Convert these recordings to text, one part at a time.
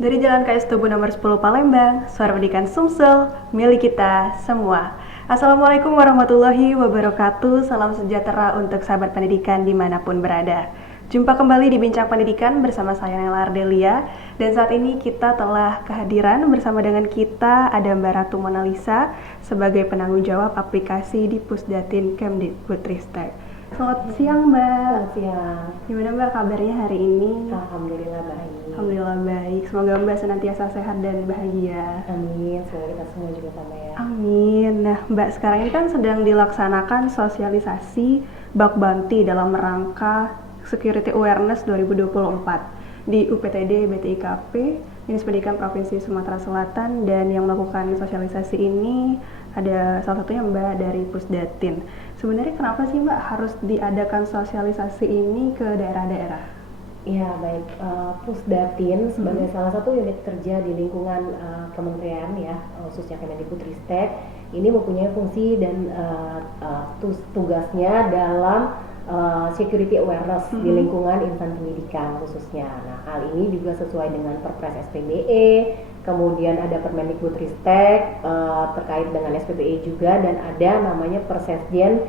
Dari Jalan KS Tugu nomor 10 Palembang, Suara Pendidikan Sumsel, milik kita semua. Assalamualaikum warahmatullahi wabarakatuh, salam sejahtera untuk sahabat pendidikan dimanapun berada. Jumpa kembali di Bincang Pendidikan bersama saya Nela Ardelia. Dan saat ini kita telah kehadiran bersama dengan kita ada Mbak Ratu Monalisa sebagai penanggung jawab aplikasi di Pusdatin Kemdikbudristek. Selamat siang Mbak. Selamat siang. Gimana Mbak kabarnya hari ini? Alhamdulillah baik. Alhamdulillah baik. Semoga Mbak senantiasa sehat dan bahagia. Amin. Semoga kita semua juga sama ya. Amin. Nah Mbak, sekarang ini kan sedang dilaksanakan sosialisasi bak banti dalam rangka Security Awareness 2024 di UPTD BTIKP, Dinas Pendidikan Provinsi Sumatera Selatan, dan yang melakukan sosialisasi ini ada salah satunya Mbak dari Pusdatin. Sebenarnya kenapa sih Mbak harus diadakan sosialisasi ini ke daerah-daerah? Ya baik, Pusdatin sebagai salah satu unit kerja di lingkungan kementerian ya, khususnya Kemdikbudristek, ini mempunyai fungsi dan tugasnya dalam security awareness di lingkungan insan pendidikan khususnya. Nah, hal ini juga sesuai dengan Perpres SPBE, kemudian ada Permendikbudristek terkait dengan SPBE juga, dan ada namanya Persesjen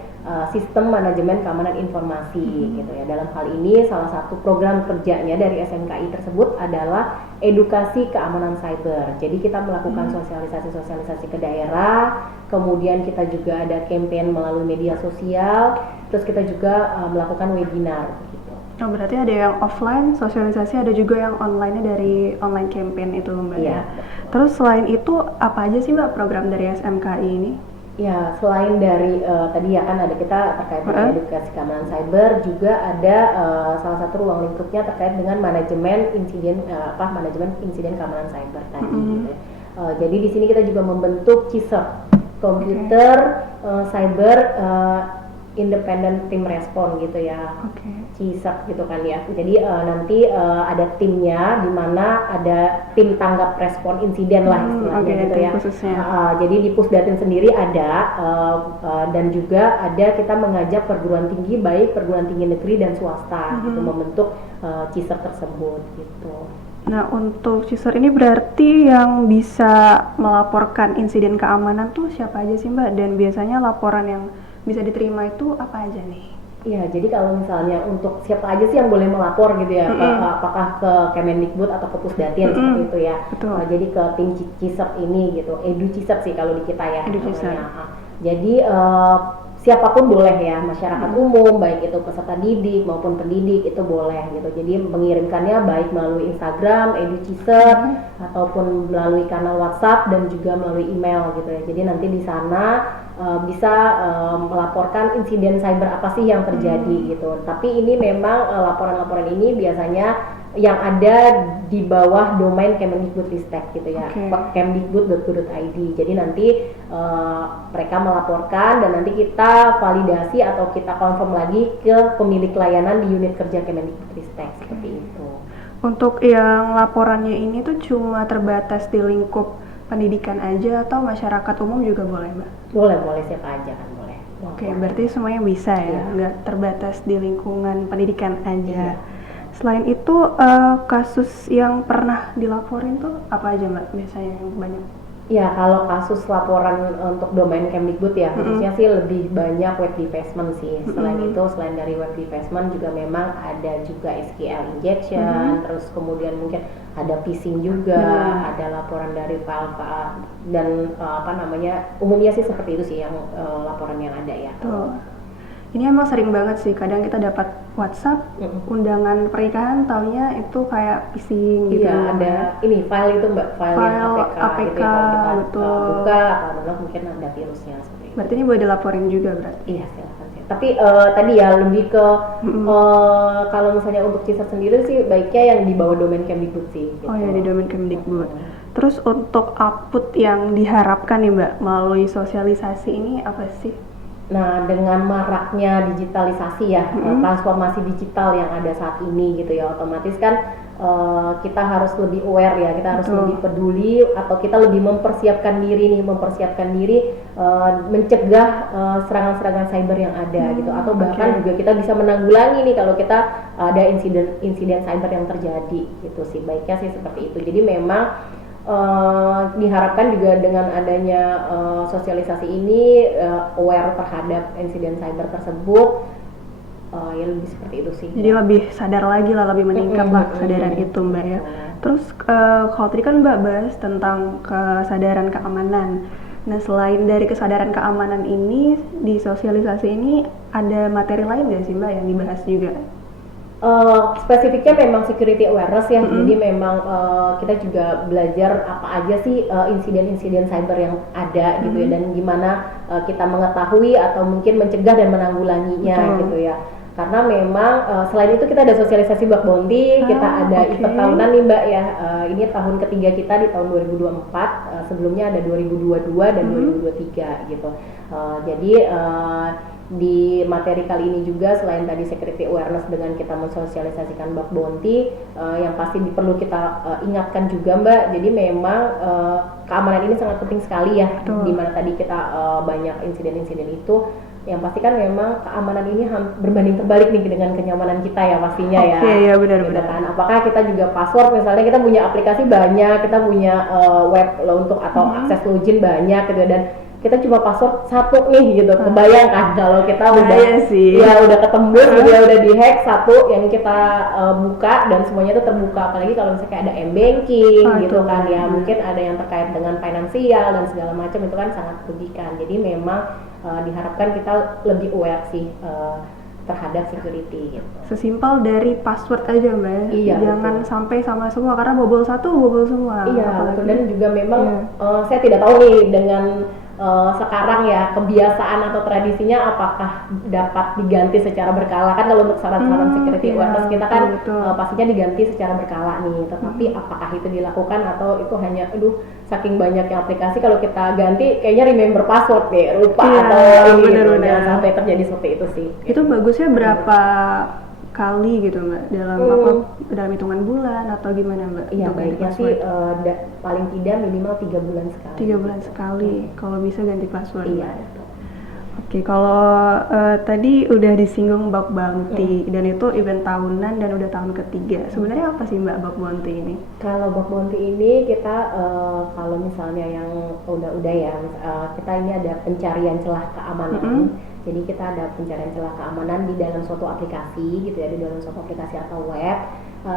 Sistem Manajemen Keamanan Informasi gitu ya. Dalam hal ini salah satu program kerjanya dari SMKI tersebut adalah edukasi keamanan cyber. Jadi kita melakukan sosialisasi ke daerah, kemudian kita juga ada campaign melalui media sosial, terus kita juga melakukan webinar gitu. Oh, berarti ada yang offline sosialisasi, ada juga yang online-nya dari online campaign itu Mbak ya. Terus selain itu apa aja sih Mbak program dari SMKI ini? Ya, selain dari tadi ya kan ada kita terkait dengan edukasi keamanan cyber, juga ada salah satu ruang lingkupnya terkait dengan manajemen insiden keamanan cyber tadi gitu ya. Jadi di sini kita juga membentuk CISR, Computer Cyber Independent Team Response gitu ya. CISR gitu kan ya. Jadi nanti ada timnya, di mana ada tim tanggap respon insiden lah istilahnya gitu ya. Jadi di Pusdatin sendiri ada dan juga ada kita mengajak perguruan tinggi, baik perguruan tinggi negeri dan swasta gitu, membentuk CISR tersebut gitu. Nah, untuk CISR ini berarti yang bisa melaporkan insiden keamanan tuh siapa aja sih Mbak? Dan biasanya laporan yang bisa diterima itu apa aja nih? Ya, jadi kalau misalnya untuk siapa aja sih yang boleh melapor gitu ya, apakah ke Kemendikbud atau ke Pusdatin seperti itu ya. Jadi ke tim CISR ini gitu, Edu CISR sih kalau di kita ya. Jadi siapapun boleh ya, masyarakat umum, baik itu peserta didik maupun pendidik itu boleh gitu. Jadi mengirimkannya baik melalui Instagram Edu CISR ataupun melalui kanal WhatsApp dan juga melalui email gitu ya. Jadi nanti di sana bisa melaporkan insiden cyber apa sih yang terjadi gitu. Tapi ini memang laporan-laporan ini biasanya yang ada di bawah domain Kemdikbudristek gitu ya, kemdikbud.go.id. Jadi nanti mereka melaporkan dan nanti kita validasi atau kita confirm lagi ke pemilik layanan di unit kerja Kemdikbudristek seperti itu. Untuk yang laporannya ini tuh cuma terbatas di lingkup pendidikan aja atau masyarakat umum juga boleh Mbak? Boleh siapa aja kan boleh. Berarti semuanya bisa ya, nggak terbatas di lingkungan pendidikan aja. Selain itu kasus yang pernah dilaporin tuh apa aja Mbak biasanya yang banyak? Ya, kalau kasus laporan untuk domain Kemdikbud ya, khususnya sih lebih banyak web defacement sih. Selain dari web defacement juga memang ada juga SQL injection, terus kemudian mungkin ada phishing juga, ada laporan dari file-file dan umumnya sih seperti itu sih yang laporan yang ada ya. Ini emang sering banget sih, kadang kita dapat WhatsApp undangan pernikahan, taunya itu kayak phishing gitu. Iya, ada ini file itu Mbak, file yang APK gitu ya, kalau kita buka atau mungkin ada virusnya seperti itu. Berarti ini boleh dilaporin juga berarti? Iya, silakan sih. Tapi tadi ya lebih ke kalau misalnya untuk CISR sendiri sih baiknya yang di bawah domain Kemdikbud sih gitu. Oh ya, di domain Kemdikbud. Terus untuk output yang diharapkan nih Mbak melalui sosialisasi ini apa sih? Nah, dengan maraknya digitalisasi ya, transformasi digital yang ada saat ini gitu ya, otomatis kan kita harus lebih aware ya, kita harus lebih peduli atau kita lebih mempersiapkan diri mencegah serangan-serangan cyber yang ada gitu, atau bahkan juga kita bisa menanggulangi nih kalau kita ada insiden cyber yang terjadi gitu sih, baiknya sih seperti itu. Jadi memang diharapkan juga dengan adanya sosialisasi ini aware terhadap insiden cyber tersebut, ya lebih seperti itu sih. Jadi lebih sadar lagi lah, lebih meningkat lah kesadaran itu Mbak ya. Terus kalau tadi kan Mbak bahas tentang kesadaran keamanan. Nah selain dari kesadaran keamanan ini, di sosialisasi ini ada materi lain nggak sih Mbak yang dibahas juga? Spesifiknya memang security awareness ya, jadi memang kita juga belajar apa aja sih insiden-insiden cyber yang ada gitu ya, dan gimana kita mengetahui atau mungkin mencegah dan menanggulanginya gitu ya. Karena memang selain itu kita ada sosialisasi bug bounty, kita ada event tahunan nih Mbak ya, ini tahun ketiga kita di tahun 2024, sebelumnya ada 2022 dan 2023 gitu. Jadi di materi kali ini juga selain tadi security awareness dengan kita mensosialisasikan bug bounty, yang pasti perlu kita ingatkan juga Mbak, jadi memang keamanan ini sangat penting sekali ya. Di mana tadi kita banyak insiden-insiden itu, yang pasti kan memang keamanan ini berbanding terbalik nih dengan kenyamanan kita ya pastinya ya. Iya benar-benar. Kan? Apakah kita juga password, misalnya kita punya aplikasi banyak, kita punya web untuk atau akses login banyak gitu, dan kita cuma password satu nih gitu. Kebayang kalau kita udah ketembus gitu ya, udah dihack satu yang kita buka dan semuanya itu terbuka, apalagi kalau misalnya ada m-banking gitu kan ya, mungkin ada yang terkait dengan finansial dan segala macam, itu kan sangat merugikan. Jadi memang diharapkan kita lebih aware sih terhadap security gitu. Sesimpel dari password aja Mbak. Jangan sampai sama semua, karena bobol satu bobol semua. Betul. Dan juga memang saya tidak tahu nih dengan sekarang ya kebiasaan atau tradisinya apakah dapat diganti secara berkala, kan kalau untuk syarat-syarat security awareness kita kan pastinya diganti secara berkala nih, tetapi apakah itu dilakukan atau itu hanya saking banyaknya aplikasi, kalau kita ganti kayaknya remember password deh, lupa atau ini gitu, jangan sampai terjadi seperti itu sih. Itu bagusnya berapa kali gitu Mbak, dalam hitungan bulan atau gimana Mbak? Iya, baiknya sih paling tidak minimal 3 bulan sekali. 3 bulan sekali, kalau bisa ganti password. Iya. Oke, kalau tadi udah disinggung bug bounty dan itu event tahunan dan udah tahun ketiga. Sebenarnya apa sih Mbak bug bounty ini? Kalau bug bounty ini kita kalau misalnya yang udah ya, kita ini ada pencarian celah keamanan. Jadi kita ada pencarian celah keamanan di dalam suatu aplikasi gitu ya, di dalam suatu aplikasi atau web,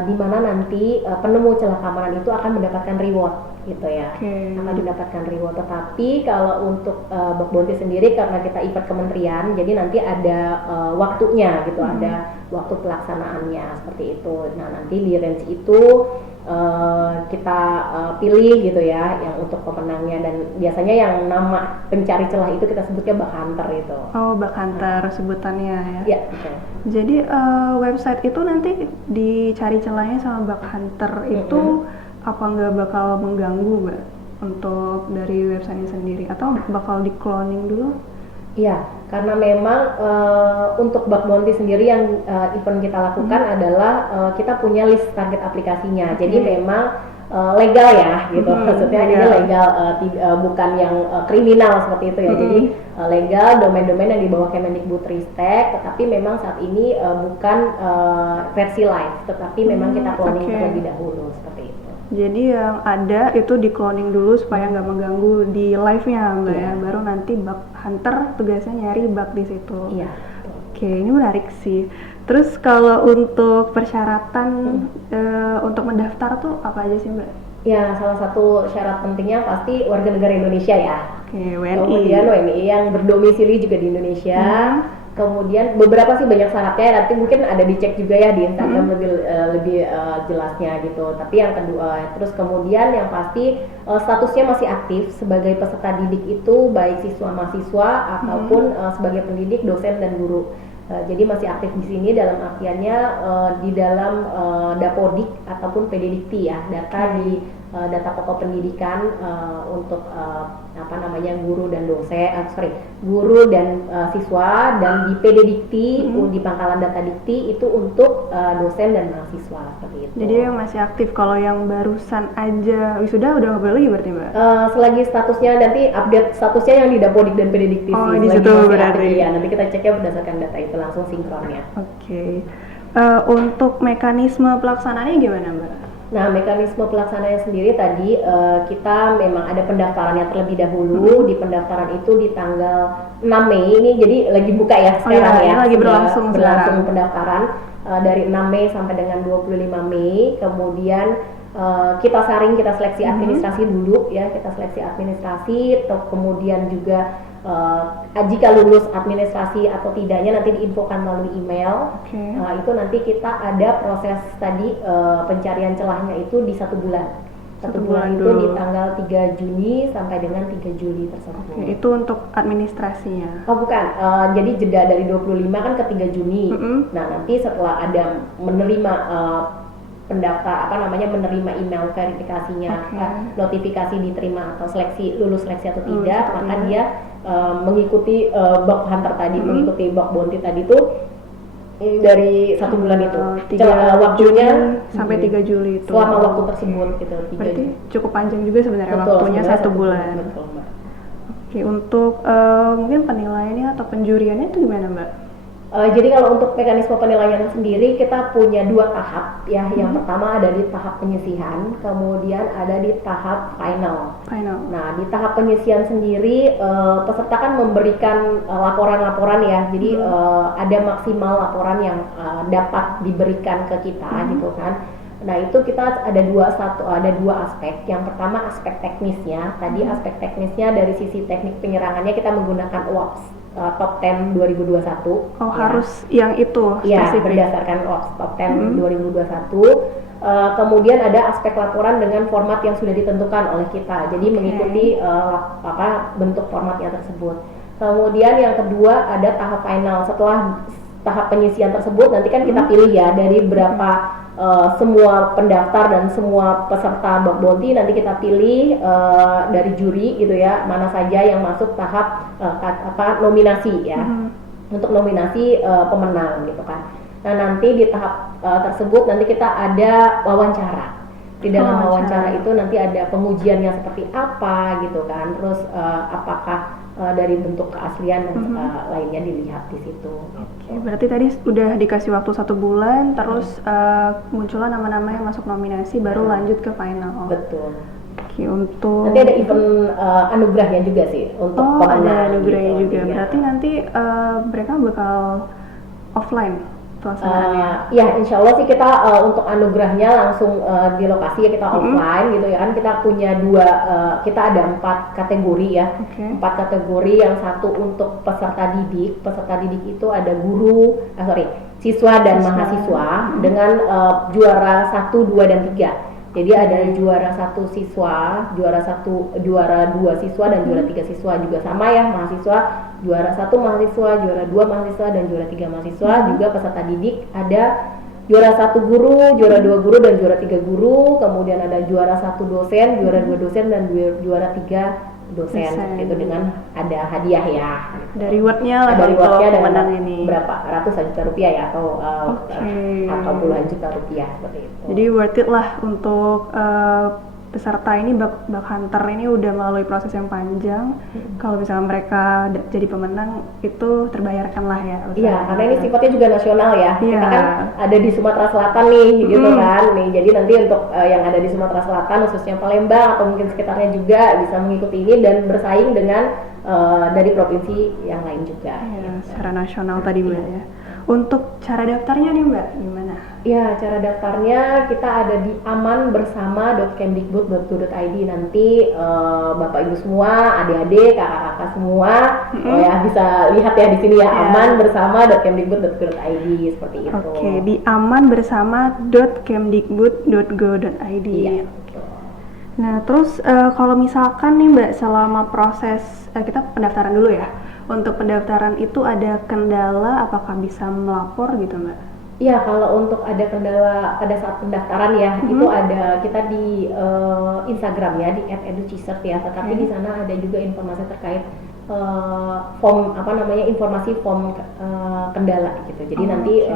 di mana nanti penemu celah keamanan itu akan mendapatkan reward gitu ya, akan mendapatkan reward. Tetapi kalau untuk bug bounty sendiri, karena kita event kementerian, jadi nanti ada waktunya gitu, ada waktu pelaksanaannya seperti itu. Nah nanti di range itu kita pilih gitu ya yang untuk pemenangnya, dan biasanya yang nama pencari celah itu kita sebutnya bug hunter itu. Oh, bug hunter sebutannya ya. Iya, betul. Jadi website itu nanti dicari celahnya sama bug hunter itu apa nggak bakal mengganggu Mbak untuk dari websitenya sendiri, atau bakal di cloning dulu? Iya, karena memang untuk bug bounty sendiri yang event kita lakukan adalah kita punya list target aplikasinya. Jadi memang legal ya gitu, maksudnya ini legal, bukan yang kriminal seperti itu ya. Jadi legal, domain-domain yang di bawah Kemendikbudristek, tetapi memang saat ini bukan versi live, tetapi memang kita cloning terlebih dahulu seperti itu. Jadi yang ada itu di cloning dulu supaya nggak mengganggu di live-nya Mbak ya. Baru nanti bug hunter tugasnya nyari bug di situ. Iya. Oke, ini menarik sih. Terus kalau untuk persyaratan untuk mendaftar tuh apa aja sih Mbak? Ya, salah satu syarat pentingnya pasti warga negara Indonesia ya. WNI. Kemudian WNI yang berdomisili juga di Indonesia. Kemudian beberapa sih banyak syaratnya, nanti mungkin ada dicek juga ya di Instagram lebih jelasnya gitu. Tapi yang kedua, terus kemudian yang pasti statusnya masih aktif sebagai peserta didik itu, baik siswa mahasiswa ataupun sebagai pendidik, dosen dan guru. Jadi masih aktif di sini dalam artiannya di dalam Dapodik ataupun PDDikti ya, data di data pokok pendidikan untuk guru dan guru dan siswa, dan di PD Dikti di pangkalan data Dikti itu untuk dosen dan mahasiswa seperti itu. Jadi yang masih aktif, kalau yang barusan aja wisuda udah nggak boleh lagi berarti Mbak? Selagi statusnya nanti update statusnya yang di Dapodik dan PD Dikti. Oh, di situ berarti. Ya, nanti kita ceknya berdasarkan data itu langsung sinkronnya. Oke. Untuk mekanisme pelaksanaannya gimana Mbak? Nah, mekanisme pelaksanaannya sendiri tadi kita memang ada pendaftarannya terlebih dahulu. Di pendaftaran itu di tanggal 6 Mei ini, jadi lagi buka ya sekarang ya. Lagi berlangsung pendaftaran dari 6 Mei sampai dengan 25 Mei. Kemudian kita saring, kita seleksi administrasi dulu ya, kita seleksi administrasi, kemudian juga jika lulus administrasi atau tidaknya nanti diinfokan melalui email. Itu nanti kita ada proses tadi pencarian celahnya itu di 1 bulan. 1 bulan itu di tanggal 3 Juni sampai dengan 3 Juli tersebut. Itu untuk administrasinya? Oh bukan, jadi jeda dari 25 kan ke 3 Juni. Nah nanti setelah ada menerima menerima email verifikasinya, notifikasi diterima atau lulus seleksi atau tidak, maka dia mengikuti bak hunter tadi, mengikuti bak bounty tadi itu dari 1 bulan itu. Waktunya sampai 3 Juli itu. Selama waktu tersebut gitu. Berarti cukup panjang juga sebenarnya waktunya, 1 bulan. Betul, Mbak. Oke, untuk mungkin penilaiannya atau penjuriannya itu gimana Mbak? Jadi kalau untuk mekanisme penilaian sendiri kita punya 2 tahap ya. Yang pertama ada di tahap penyisihan, kemudian ada di tahap final. Nah di tahap penyisihan sendiri peserta kan memberikan laporan-laporan ya. Jadi ada maksimal laporan yang dapat diberikan ke kita gitu kan. Nah itu kita ada dua aspek. Yang pertama aspek teknisnya. Tadi aspek teknisnya dari sisi teknik penyerangannya kita menggunakan UAPS Top 10 2021. Harus yang itu spesifik. Berdasarkan UAPS Top 10 2021. Kemudian ada aspek laporan dengan format yang sudah ditentukan oleh kita. Jadi mengikuti bentuk formatnya tersebut. Kemudian yang kedua ada tahap final. Setelah tahap penyisian tersebut nanti kan kita pilih ya dari berapa semua pendaftar dan semua peserta bak bounty, nanti kita pilih dari juri gitu ya, mana saja yang masuk tahap nominasi ya, untuk nominasi pemenang gitu kan. Nah nanti di tahap tersebut nanti kita ada wawancara. Di dalam wawancara itu nanti ada pengujiannya seperti apa gitu kan, terus apakah dari bentuk keaslian dan lainnya dilihat di situ. Berarti tadi udah dikasih waktu 1 bulan, terus muncullah nama-nama yang masuk nominasi, baru lanjut ke final. Betul. Untuk nanti ada event anugerahnya juga sih untuk pemenang. Ada anugerahnya gitu, juga. Berarti nanti mereka bakal offline pelaksanaannya. Ya insya Allah sih kita untuk anugerahnya langsung di lokasi ya, kita offline gitu ya kan. Kita punya kita ada 4 kategori ya. 4 kategori. Yang satu untuk peserta didik itu ada siswa dan mahasiswa dengan juara 1, 2 dan 3. Jadi ada juara 1 siswa, juara 2 siswa dan juara 3 siswa, juga sama ya mahasiswa, juara 1 mahasiswa, juara 2 mahasiswa dan juara 3 mahasiswa. Juga peserta didik ada juara 1 guru, juara 2 guru dan juara 3 guru, kemudian ada juara 1 dosen, juara 2 dosen dan juara 3 dosen. Itu dengan ada hadiah ya. Ada rewardnya lah untuk pemenang ini. Berapa ratusan juta rupiah ya atau puluhan juta rupiah seperti itu. Jadi worth it lah untuk peserta ini, bak hunter ini udah melalui proses yang panjang. Kalau misalnya mereka jadi pemenang itu terbayarkan lah ya. Iya, karena ini sifatnya juga nasional ya. Kita kan ada di Sumatera Selatan nih, gitu kan. Nih, jadi nanti untuk yang ada di Sumatera Selatan, khususnya Palembang atau mungkin sekitarnya juga bisa mengikuti ini dan bersaing dengan dari provinsi yang lain juga. Iya, secara nasional tadi Mbak ya. Untuk cara daftarnya nih Mbak, gimana? Ya, cara daftarnya kita ada di amanbersama.kemdikbud.go.id. Nanti Bapak Ibu semua, adik-adik, kakak-kakak semua ya bisa lihat ya di sini ya, amanbersama.kemdikbud.go.id seperti itu. Oke, di amanbersama.kemdikbud.go.id. Iya. Nah, terus kalau misalkan nih Mbak, selama proses kita pendaftaran dulu ya. Untuk pendaftaran itu ada kendala, apakah bisa melapor gitu Mbak? Iya, kalau untuk ada kendala pada saat pendaftaran ya, itu ada kita di Instagram ya, di @educisert ya. Tetapi di sana ada juga informasi terkait form apa namanya, informasi form kendala gitu. Jadi nanti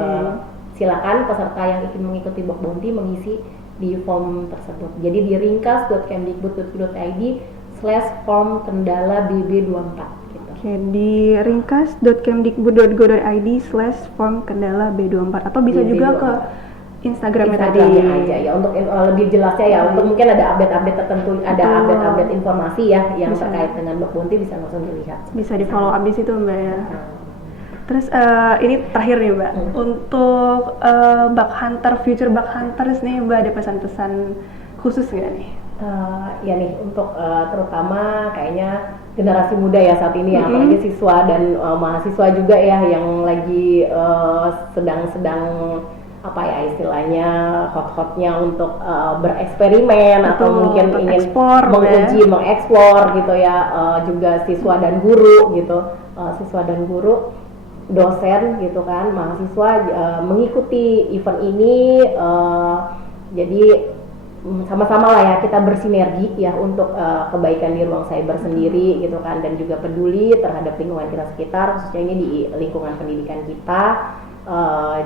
silakan peserta yang ingin mengikuti Box Bounty mengisi di form tersebut. Jadi di ringkas.kemdikbud.go.id/form kendala BB24 gitu. Oke, di ringkas.kemdikbud.go.id/form kendala B24 atau bisa juga ke Instagramnya tadi aja ya untuk lebih jelasnya ya. Untuk mungkin ada update-update tertentu, ada update-update informasi ya yang terkait dengan Box Bounty, bisa langsung dilihat. Bisa di follow abis itu Mbak ya. Terus ini terakhir nih Mbak, untuk Bug Hunter, future Bug Hunters nih Mbak, ada pesan-pesan khusus nggak nih? Ya nih untuk terutama kayaknya generasi muda ya saat ini ya, apalagi siswa dan mahasiswa juga ya yang lagi sedang apa ya istilahnya hot-hotnya untuk bereksperimen atau mungkin ingin menguji, mengeksplor gitu ya, juga siswa dan guru gitu, dosen gitu kan, mahasiswa mengikuti event ini, jadi sama-sama lah ya kita bersinergi ya untuk kebaikan di ruang cyber sendiri gitu kan, dan juga peduli terhadap lingkungan kita sekitar, khususnya di lingkungan pendidikan kita.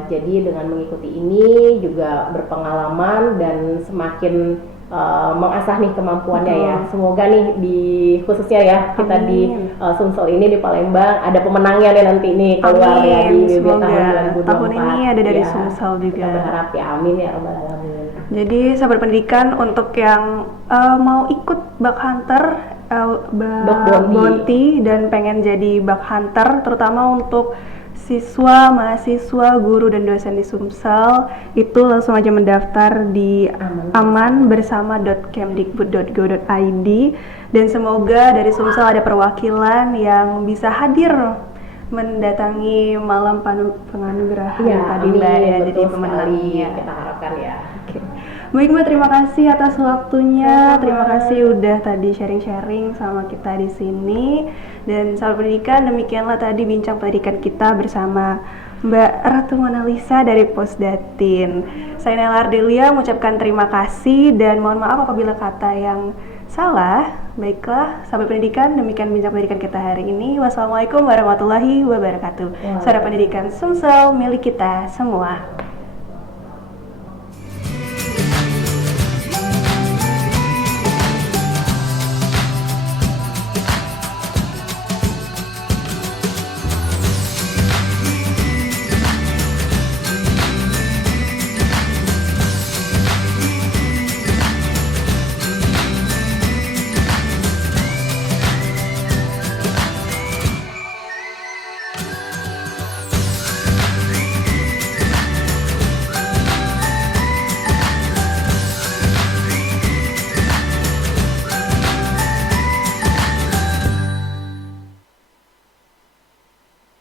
Jadi dengan mengikuti ini juga berpengalaman dan semakin mengasah nih kemampuannya ya. Semoga nih di khususnya ya kita di Sumsel ini di Palembang ada pemenangnya nih nanti nih keluar ya di BB tahun 2024. Tahun ini ada dari Sumsel juga. Kita berharap ya, amin ya rabbal alamin. Jadi sahabat pendidikan, untuk yang mau ikut Bug Hunter, Bug Bounty dan pengen jadi Bug Hunter, terutama untuk siswa, mahasiswa, guru dan dosen di Sumsel, itu langsung aja mendaftar di amanbersama.kemdikbud.go.id, dan semoga dari Sumsel ada perwakilan yang bisa hadir mendatangi malam penganugerahan tadi Mbak ya, jadi pemenangnya. Kita harapkan ya. Baik Mbak, terima kasih atas waktunya. Terima kasih udah tadi sharing-sharing sama kita di sini. Dan sahabat pendidikan, demikianlah tadi bincang pendidikan kita bersama Mbak Ratu Monalisa dari Posdatin. Saya Nela Ardelia mengucapkan terima kasih dan mohon maaf apabila kata yang salah. Baiklah, sahabat pendidikan, demikian bincang pendidikan kita hari ini. Wassalamualaikum warahmatullahi wabarakatuh. Suara pendidikan Sumsel milik kita semua.